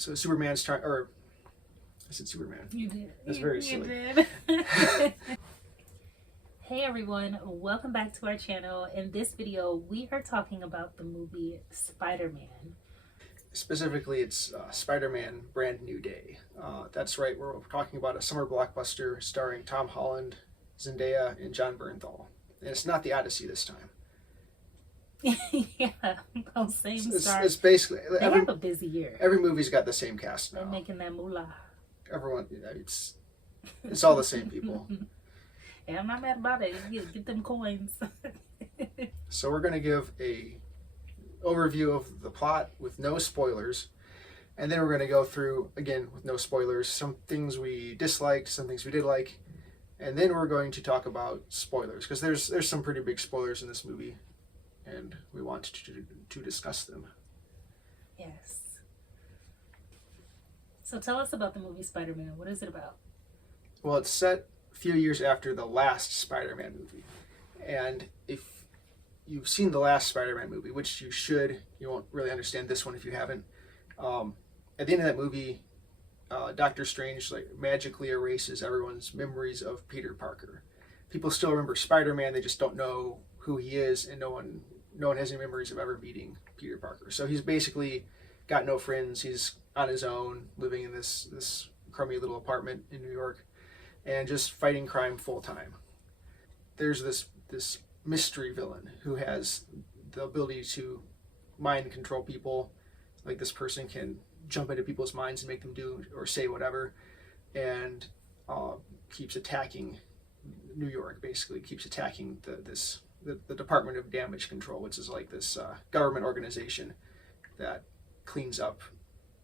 So Superman's trying, or I said Superman. You did. That's very silly. You did. Hey everyone, welcome back to our channel. In this video, we are talking about the movie Spider-Man. Specifically, it's Spider-Man Brand New Day. That's right, we're talking about a summer blockbuster starring Tom Holland, Zendaya, and John Bernthal. And it's not the Odyssey this time. Yeah, those same stars. It's basically They have a busy year. every movie's got the same cast now. They're making that moolah. Everyone, it's all the same people. Yeah, I'm not mad about it. Get them coins. So we're going to give a overview of the plot with no spoilers, and then we're going to go through again with no spoilers some things we disliked, some things we did like, and then we're going to talk about spoilers because there's some pretty big spoilers in this movie, and we want to discuss them. Yes. So tell us about the movie Spider-Man. What is it about? Well, it's set a few years after the last Spider-Man movie, and if you've seen the last Spider-Man movie, which you should, you won't really understand this one if you haven't. At the end of that movie, Doctor Strange magically erases everyone's memories of Peter Parker. People still remember Spider-Man; they just don't know who he is, and no one has any memories of ever meeting Peter Parker. So he's basically got no friends. He's on his own, living in this crummy little apartment in New York, and just fighting crime full time. There's this mystery villain who has the ability to mind control people. Like, this person can jump into people's minds and make them do or say whatever, and keeps attacking New York. Basically, keeps attacking the Department of Damage Control, which is like this government organization that cleans up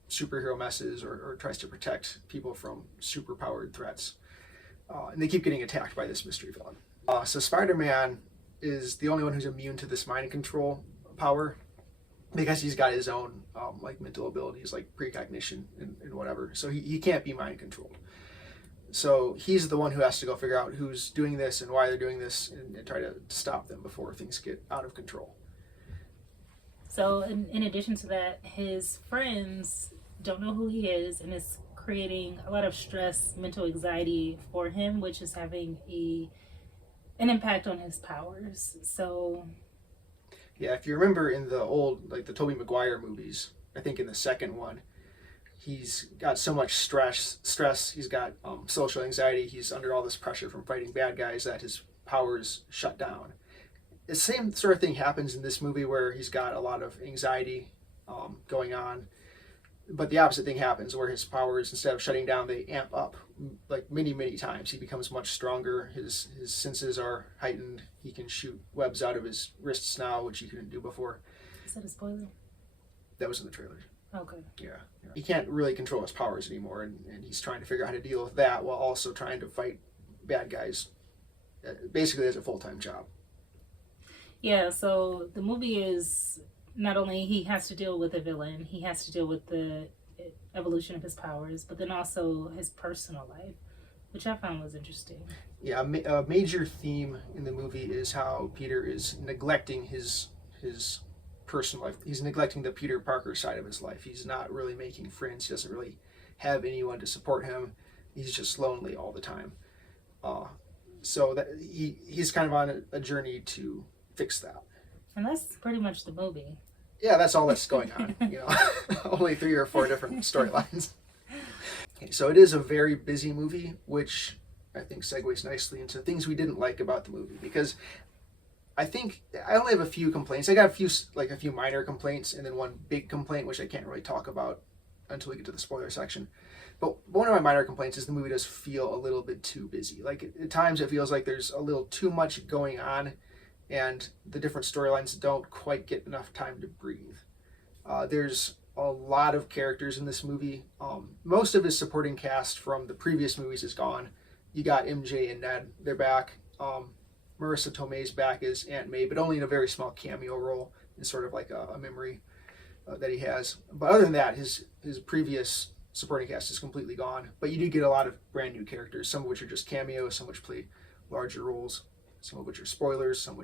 superhero messes or tries to protect people from superpowered threats. And they keep getting attacked by this mystery villain. So Spider-Man is the only one who's immune to this mind control power because he's got his own mental abilities, like precognition and whatever. So he can't be mind controlled. So he's the one who has to go figure out who's doing this and why they're doing this and try to stop them before things get out of control. So in addition to that, his friends don't know who he is, and it's creating a lot of stress, mental anxiety for him, which is having an impact on his powers. So yeah, if you remember in the old, like the Tobey Maguire movies, I think in the second one, he's got so much stress, he's got social anxiety, he's under all this pressure from fighting bad guys that his powers shut down. The same sort of thing happens in this movie where he's got a lot of anxiety going on, but the opposite thing happens where his powers, instead of shutting down, they amp up like many times. He becomes much stronger, his senses are heightened, he can shoot webs out of his wrists now, which he couldn't do before. Is that a spoiler? That was in the trailer. Okay. Yeah. He can't really control his powers anymore, and he's trying to figure out how to deal with that while also trying to fight bad guys, basically as a full-time job. Yeah, so the movie is not only he has to deal with a villain, he has to deal with the evolution of his powers, but then also his personal life, which I found was interesting. Yeah, a major theme in the movie is how Peter is neglecting his personal life. He's neglecting the Peter Parker side of his life. He's not really making friends. He doesn't really have anyone to support him. He's just lonely all the time. So that he's kind of on a journey to fix that. And that's pretty much the movie. Yeah, that's all that's going on. Only 3 or 4 different storylines. Okay, so it is a very busy movie, which I think segues nicely into things we didn't like about the movie, because I think I only have a few complaints. I got a few minor complaints and then one big complaint, which I can't really talk about until we get to the spoiler section. But one of my minor complaints is the movie does feel a little bit too busy. Like, at times it feels like there's a little too much going on, and the different storylines don't quite get enough time to breathe. There's a lot of characters in this movie. Most of his supporting cast from the previous movies is gone. You got MJ and Ned, they're back. Marissa Tomei's back as Aunt May, but only in a very small cameo role. It's sort of like a memory that he has. But other than that, his previous supporting cast is completely gone. But you do get a lot of brand new characters, some of which are just cameos, some which play larger roles, some of which are spoilers, some of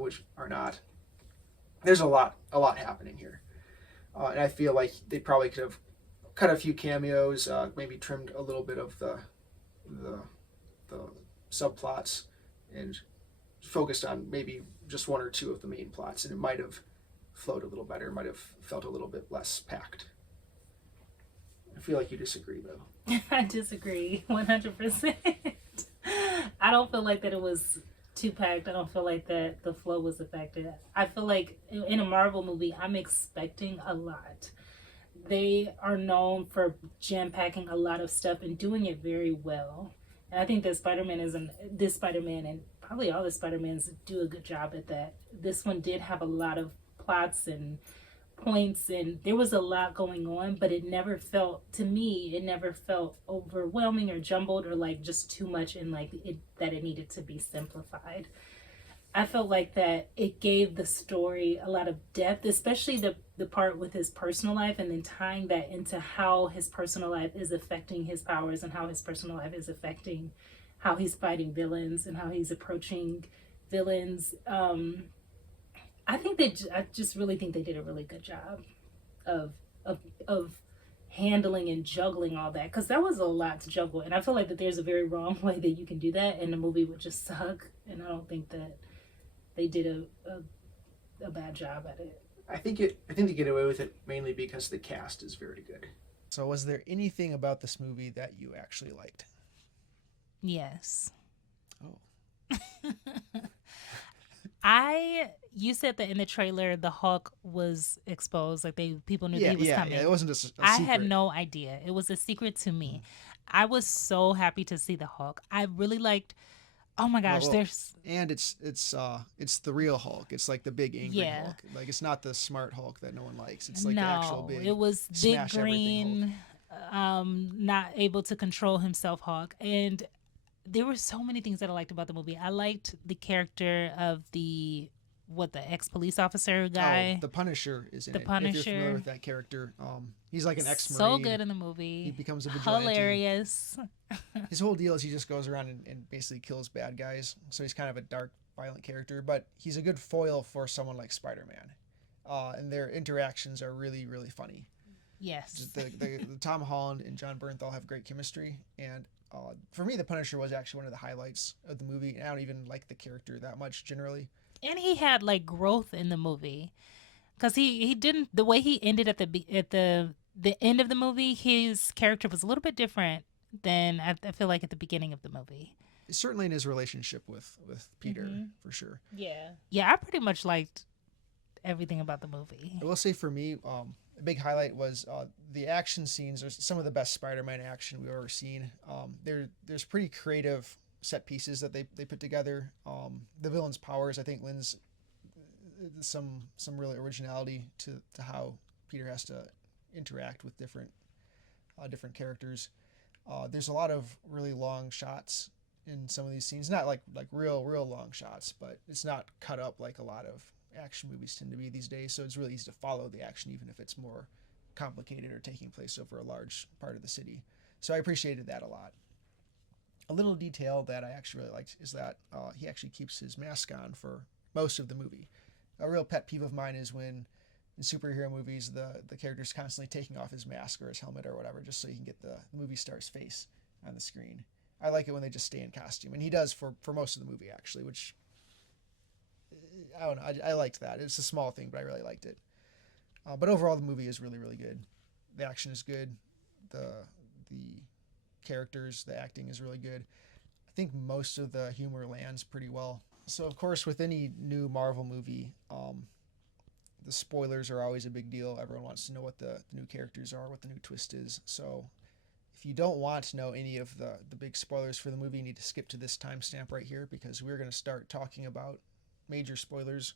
which are not. There's a lot happening here, and I feel like they probably could have cut a few cameos, maybe trimmed a little bit of the the subplots, and focused on maybe just one or two of the main plots, and it might have flowed a little better, might have felt a little bit less packed. I feel like you disagree, though. I disagree 100%. I don't feel like that it was too packed. I don't feel like that the flow was affected. I feel like in a Marvel movie, I'm expecting a lot. They are known for jam packing a lot of stuff and doing it very well. And I think that this Spider-Man and probably all the Spider-Mans do a good job at that. This one did have a lot of plots and points, and there was a lot going on, but it never felt, to me, it never felt overwhelming or jumbled or like just too much, and like that it needed to be simplified. I felt like that it gave the story a lot of depth, especially the part with his personal life, and then tying that into how his personal life is affecting his powers, and how his personal life is affecting how he's fighting villains and how he's approaching villains. I just really think they did a really good job of of handling and juggling all that, because that was a lot to juggle, and I feel like that there's a very wrong way that you can do that, and the movie would just suck. And I don't think that they did a bad job at it. I think they get away with it mainly because the cast is very good. So, was there anything about this movie that you actually liked? Yes. Oh. You said that in the trailer the Hulk was exposed, like people knew that he was coming. Yeah, it wasn't just a secret. I had no idea. It was a secret to me. I was so happy to see the Hulk. I really liked. Oh my gosh, and it's the real Hulk. It's like the big angry Hulk. Like, it's not the smart Hulk that no one likes. It's like the actual big. It was big green, not able to control himself Hulk. And there were so many things that I liked about the movie. I liked the character of the ex-police officer guy. Oh, the Punisher is in the it. Punisher. If you're familiar with that character, he's like an ex-Marine. So good in the movie. He becomes a vigilante. Hilarious. His whole deal is he just goes around and basically kills bad guys. So he's kind of a dark, violent character, but he's a good foil for someone like Spider-Man. And their interactions are really, really funny. Yes. The Tom Holland and John Bernthal have great chemistry, and for me, the Punisher was actually one of the highlights of the movie. And I don't even like the character that much generally. And he had like growth in the movie, because he didn't, the way he ended at the end of the movie, his character was a little bit different than I feel like at the beginning of the movie. Certainly in his relationship with Peter, for sure. Yeah, I pretty much liked everything about the movie. I will say for me, a big highlight was the action scenes. Are some of the best Spider-Man action we've ever seen. There's pretty creative set pieces that they put together. The villain's powers, I think, lends some really originality to how Peter has to interact with different characters. There's a lot of really long shots in some of these scenes, not like real long shots, but it's not cut up like a lot of action movies tend to be these days. So it's really easy to follow the action, even if it's more complicated or taking place over a large part of the city. So I appreciated that a lot. A little detail that I actually really liked is that he actually keeps his mask on for most of the movie. A real pet peeve of mine is when in superhero movies the character's constantly taking off his mask or his helmet or whatever just so you can get the movie star's face on the screen. I like it when they just stay in costume, and he does for most of the movie actually, which I don't know. I liked that. It's a small thing, but I really liked it. But overall, the movie is really, really good. The action is good. The characters, the acting is really good. I think most of the humor lands pretty well. So, of course, with any new Marvel movie, the spoilers are always a big deal. Everyone wants to know what the new characters are, what the new twist is. So, if you don't want to know any of the big spoilers for the movie, you need to skip to this timestamp right here, because we're going to start talking about major spoilers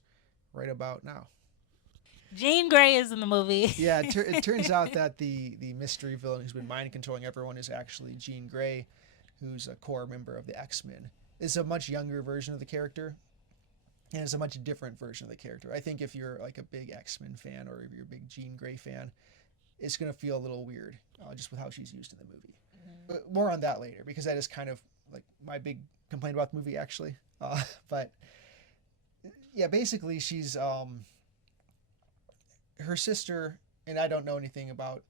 right about now. Jean Grey is in the movie. Yeah, it turns out that the mystery villain who's been mind controlling everyone is actually Jean Grey, who's a core member of the X-Men. It's a much younger version of the character, and it's a much different version of the character. I think if you're like a big X-Men fan or if you're a big Jean Grey fan, it's going to feel a little weird just with how she's used in the movie. But more on that later, because that is kind of like my big complaint about the movie, actually. But yeah, basically she's her sister, and I don't know anything about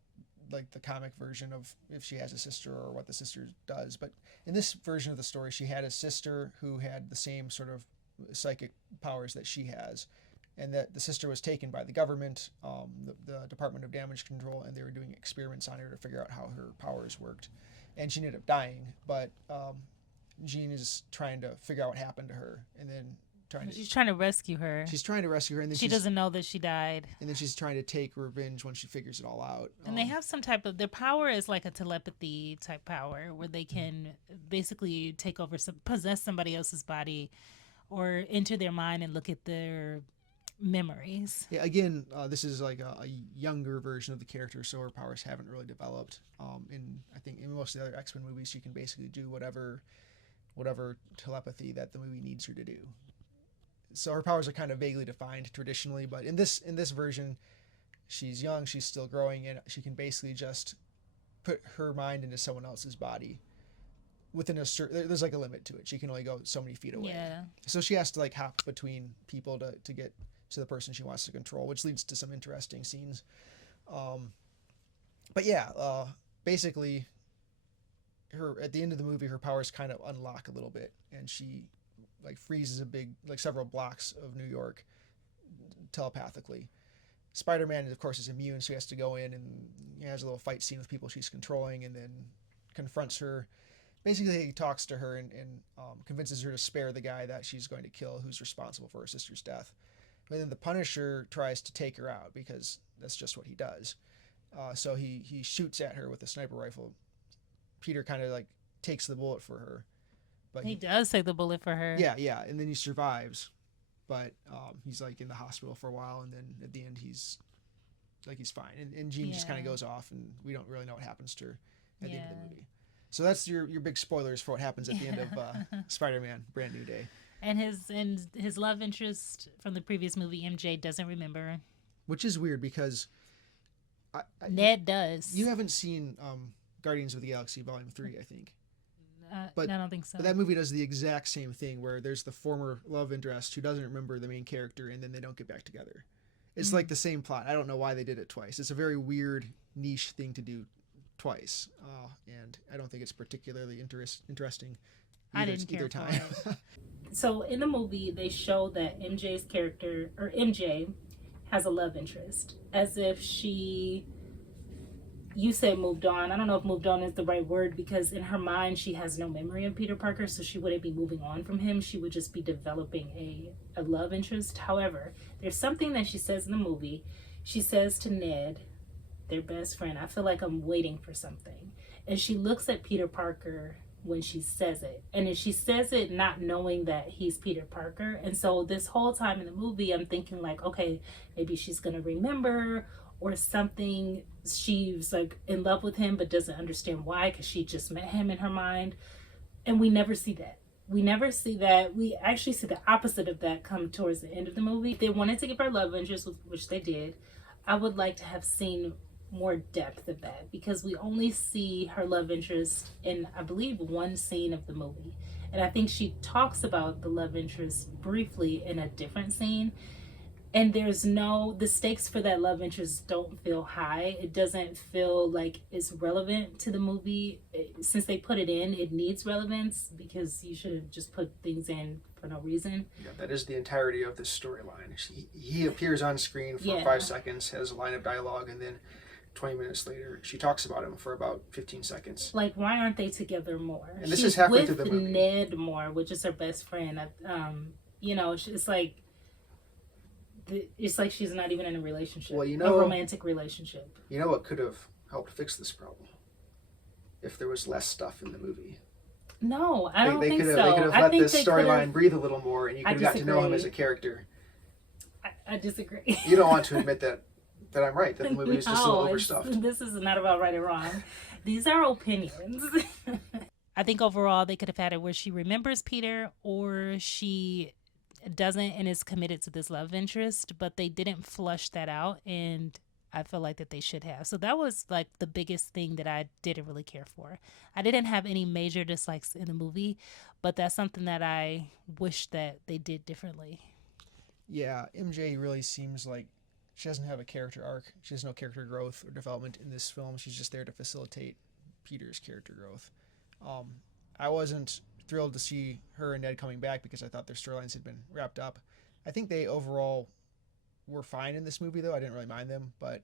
like the comic version of if she has a sister or what the sister does. But in this version of the story, she had a sister who had the same sort of psychic powers that she has, and that the sister was taken by the government, the Department of Damage Control, and they were doing experiments on her to figure out how her powers worked. And she ended up dying, but Jean is trying to figure out what happened to her, and then she's trying to rescue her. She's trying to rescue her, and then she doesn't know that she died. And then she's trying to take revenge when she figures it all out. And they have some type of, their power is like a telepathy type power where they can basically take over, possess somebody else's body, or enter their mind and look at their memories. Yeah, again, this is like a younger version of the character, so her powers haven't really developed. I think in most of the other X-Men movies, she can basically do whatever telepathy that the movie needs her to do. So her powers are kind of vaguely defined traditionally, but in this version, she's young, she's still growing, and she can basically just put her mind into someone else's body. Within there's like a limit to it. She can only go so many feet away. Yeah. So she has to like hop between people to get to the person she wants to control, which leads to some interesting scenes. But yeah, basically, at the end of the movie, her powers kind of unlock a little bit, and she like freezes several blocks of New York telepathically. Spider-Man, of course, is immune, so he has to go in and he has a little fight scene with people she's controlling, and then confronts her. Basically, he talks to her and convinces her to spare the guy that she's going to kill, who's responsible for her sister's death. But then the Punisher tries to take her out because that's just what he does. So he shoots at her with a sniper rifle. Peter kind of like takes the bullet for her. But he does take the bullet for her. Yeah, and then he survives. But he's like in the hospital for a while, and then at the end he's fine. And Jean just kind of goes off, and we don't really know what happens to her at the end of the movie. So that's your big spoilers for what happens at the end of Spider-Man: Brand New Day. And his love interest from the previous movie, MJ, doesn't remember. Which is weird because Ned does. You haven't seen Guardians of the Galaxy Volume 3, I think. But I don't think so. But that movie does the exact same thing where there's the former love interest who doesn't remember the main character, and then they don't get back together. It's like the same plot. I don't know why they did it twice. It's a very weird niche thing to do twice, and I don't think it's particularly interesting either time. So in the movie, they show that MJ's character, or MJ, has a love interest, as if she, you said moved on. I don't know if moved on is the right word, because in her mind, she has no memory of Peter Parker, so she wouldn't be moving on from him. She would just be developing a love interest. However, there's something that she says in the movie. She says to Ned, their best friend, I feel like I'm waiting for something. And she looks at Peter Parker when she says it. And she says it not knowing that he's Peter Parker. And so this whole time in the movie, I'm thinking like, okay, maybe she's going to remember or something. She's like in love with him, but doesn't understand why, because she just met him in her mind. And we never see that. We never see that. We actually see the opposite of that come towards the end of the movie. They wanted to give her love interest, which they did. I would like to have seen more depth of that, because we only see her love interest in, I believe, one scene of the movie. And I think she talks about the love interest briefly in a different scene. And the stakes for that love interest don't feel high. It doesn't feel like it's relevant to the movie. Since they put it in, it needs relevance, because you shouldn't just put things in for no reason. Yeah, that is the entirety of this storyline. He appears on screen for 5 seconds, has a line of dialogue, and then 20 minutes later, she talks about him for about 15 seconds. Like, why aren't they together more? And this is halfway through the movie. With Ned more, which is her best friend. It's like she's not even in a relationship. Well, a romantic relationship. You know what could have helped fix this problem? If there was less stuff in the movie. No, I don't think so. They could have let this storyline breathe a little more, and you could have got to know him as a character. I disagree. You don't want to admit that I'm right, that the movie is just a little overstuffed. This is not about right or wrong. These are opinions. I think overall they could have had it where she remembers Peter, or she doesn't and is committed to this love interest, but they didn't flush that out, and I feel like that they should have. So that was like the biggest thing that I didn't really care for. I didn't have any major dislikes in the movie, but that's something that I wish that they did differently. Yeah, MJ really seems like she doesn't have a character arc. She has no character growth or development in this film. She's just there to facilitate Peter's character growth. Um, I wasn't thrilled to see her and Ned coming back because I thought their storylines had been wrapped up. I think they overall were fine in this movie, though. I didn't really mind them, but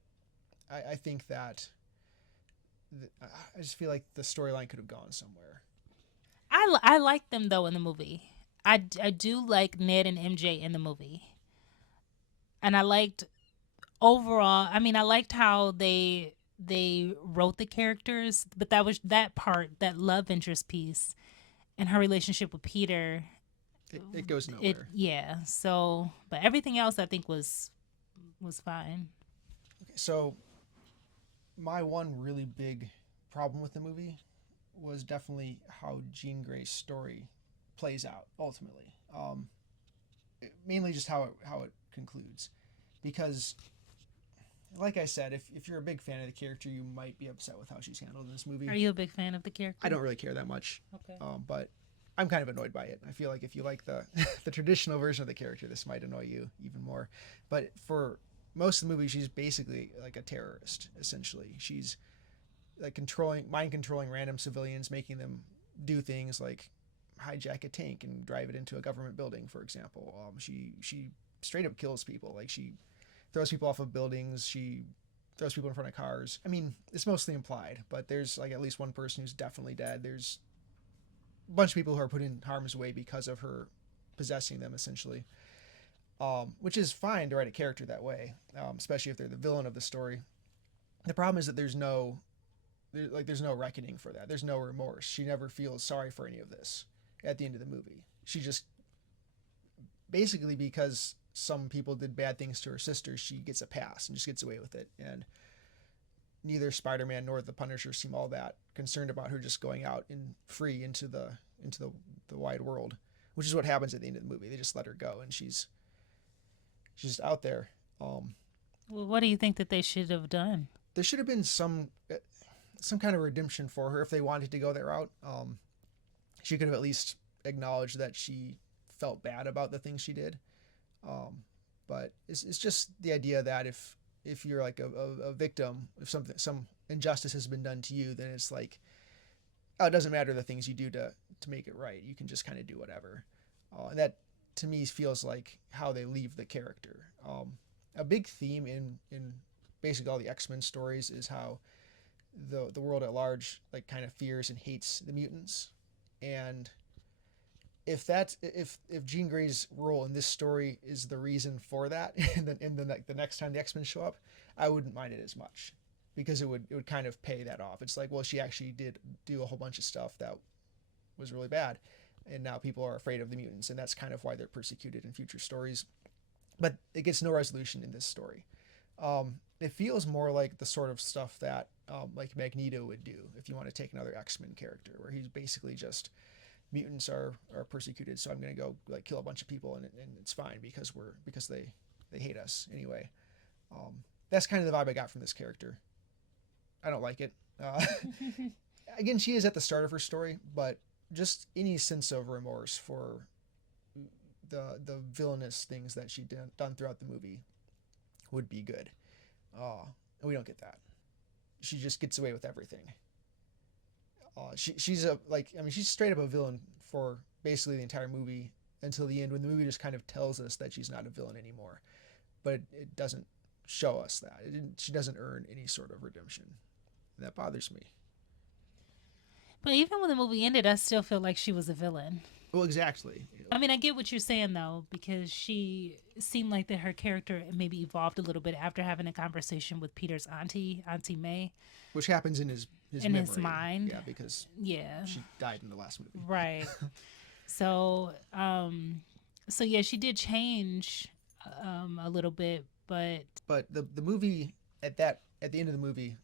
I think that I just feel like the storyline could have gone somewhere. I like them though in the movie. I do like Ned and MJ in the movie, and I liked overall. I mean, I liked how they wrote the characters, but that part, that love interest piece, and her relationship with Peter, It goes nowhere. yeah. So, but everything else I think was fine. Okay, so my one really big problem with the movie was definitely how Jean Grey's story plays out ultimately. Mainly just how it concludes, because like I said, if you're a big fan of the character, you might be upset with how she's handled in this movie. Are you a big fan of the character? I don't really care that much, Okay. but I'm kind of annoyed by it. I feel like if you like the the traditional version of the character, this might annoy you even more. But for most of the movie, she's basically like a terrorist. Essentially, she's like mind controlling random civilians, making them do things like hijack a tank and drive it into a government building, for example. She straight up kills people. Like she throws people off of buildings. She throws people in front of cars. I mean, it's mostly implied, but there's like at least one person who's definitely dead. There's a bunch of people who are put in harm's way because of her possessing them, essentially. Which is fine to write a character that way, especially if they're the villain of the story. The problem is that there's no reckoning for that. There's no remorse. She never feels sorry for any of this at the end of the movie. She just basically, because some people did bad things to her sister, she gets a pass and just gets away with it. And neither Spider-Man nor the Punisher seem all that concerned about her just going out and free into the wide world, which is what happens at the end of the movie. They just let her go, and she's just out there. Well, what do you think that they should have done? There should have been some kind of redemption for her if they wanted to go that route. She could have at least acknowledged that she felt bad about the things she did. But it's just the idea that if you're like a victim, if some injustice has been done to you, then it's like, oh, it doesn't matter the things you do to make it right. You can just kind of do whatever. And that to me feels like how they leave the character. A big theme in basically all the X-Men stories is how the world at large like kind of fears and hates the mutants. And if Jean Grey's role in this story is the reason for that, and then the next time the X-Men show up, I wouldn't mind it as much, because it would kind of pay that off. It's like, well, she actually did do a whole bunch of stuff that was really bad, and now people are afraid of the mutants, and that's kind of why they're persecuted in future stories. But it gets no resolution in this story. It feels more like the sort of stuff that like Magneto would do if you want to take another X-Men character, where he's basically just, mutants are persecuted, so I'm gonna go like kill a bunch of people, and it's fine because they hate us anyway. That's kind of the vibe I got from this character. I don't like it. Again, she is at the start of her story, but just any sense of remorse for the villainous things that she done throughout the movie would be good. And we don't get that. She just gets away with everything. She's straight up a villain for basically the entire movie until the end, when the movie just kind of tells us that she's not a villain anymore. But it doesn't show us that. She doesn't earn any sort of redemption. And that bothers me. But even when the movie ended, I still feel like she was a villain. Well, exactly. I mean, I get what you're saying, though, because she seemed like that her character maybe evolved a little bit after having a conversation with Peter's Auntie May. Which happens in his his mind. Yeah, because yeah, she died in the last movie. Right. So yeah, she did change a little bit, but the movie at the end of the movie,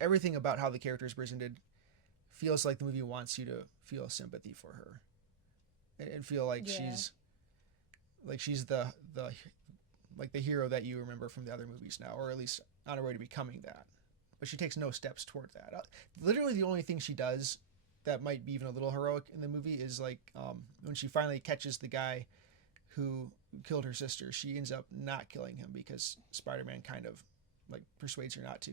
everything about how the character is presented feels like the movie wants you to feel sympathy for her and feel like she's the hero that you remember from the other movies now, or at least on her way to becoming that. But she takes no steps toward that. Literally the only thing she does that might be even a little heroic in the movie is like when she finally catches the guy who killed her sister, she ends up not killing him because Spider-Man kind of like persuades her not to.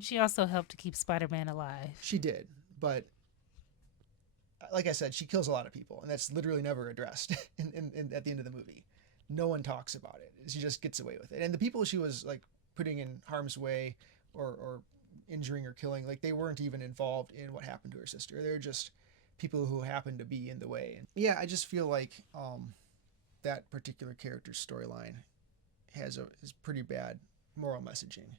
She also helped to keep Spider-Man alive. She did, but like I said, she kills a lot of people, and that's literally never addressed at the end of the movie. No one talks about it. She just gets away with it. And the people she was like putting in harm's way or injuring or killing, like they weren't even involved in what happened to her sister. They're just people who happened to be in the way. And yeah, I just feel like that particular character's storyline is pretty bad moral messaging.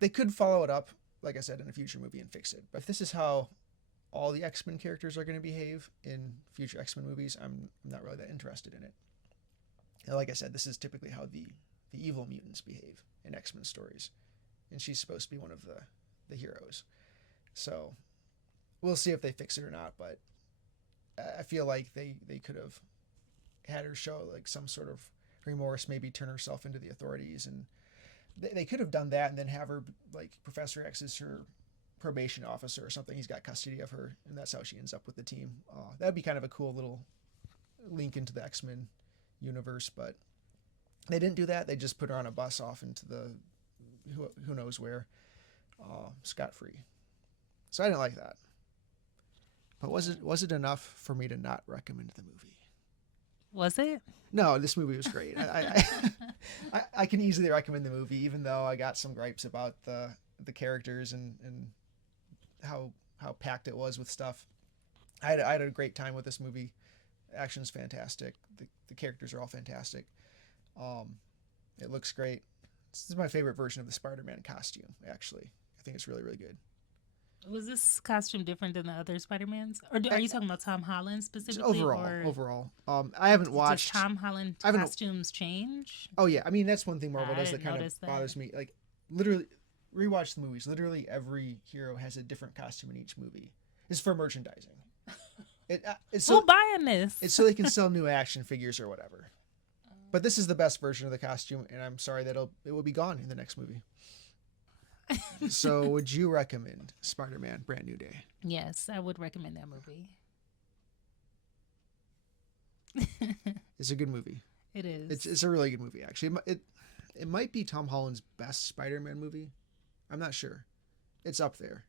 They could follow it up, like I said, in a future movie and fix it. But if this is how all the X-Men characters are going to behave in future X-Men movies, I'm not really that interested in it. And like I said, this is typically how the evil mutants behave in X-Men stories. And she's supposed to be one of the heroes. So we'll see if they fix it or not, but I feel like they could have had her show like some sort of remorse, maybe turn herself into the authorities, and they could have done that and then have her like Professor X is her probation officer or something. He's got custody of her, and that's how she ends up with the team. That'd be kind of a cool little link into the X-Men universe, but they didn't do that. They just put her on a bus off into the who knows where, scot-free. So I didn't like that. But was it enough for me to not recommend the movie? Was it? No, this movie was great. I can easily recommend the movie, even though I got some gripes about the characters and how packed it was with stuff. I had a great time with this movie. Action's fantastic. The characters are all fantastic. It looks great. This is my favorite version of the Spider-Man costume, actually. I think it's really, really good. Was this costume different than the other Spider-Mans? Or are you talking about Tom Holland specifically? Overall. I haven't watched... Does Tom Holland costumes change? Oh, yeah. I mean, that's one thing Marvel does that kind of that. bothers me. Like, literally, rewatch the movies. Literally every hero has a different costume in each movie. It's for merchandising. It's so, who's buying this? It's so they can sell new action figures or whatever. But this is the best version of the costume, and I'm sorry that it will be gone in the next movie. So would you recommend Spider-Man Brand New Day? Yes, I would recommend that movie. It's a good movie. It is. It's a really good movie, actually. It might be Tom Holland's best Spider-Man movie. I'm not sure. It's up there.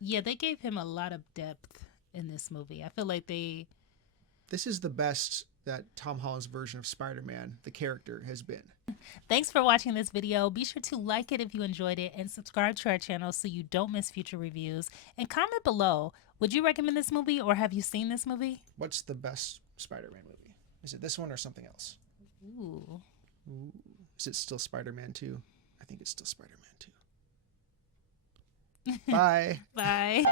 Yeah, they gave him a lot of depth in this movie. I feel like This is the best that Tom Holland's version of Spider-Man, the character, has been. Thanks for watching this video. Be sure to like it if you enjoyed it and subscribe to our channel so you don't miss future reviews. And comment below, would you recommend this movie or have you seen this movie? What's the best Spider-Man movie? Is it this one or something else? Ooh. Is it still Spider-Man 2? I think it's still Spider-Man 2. Bye. Bye.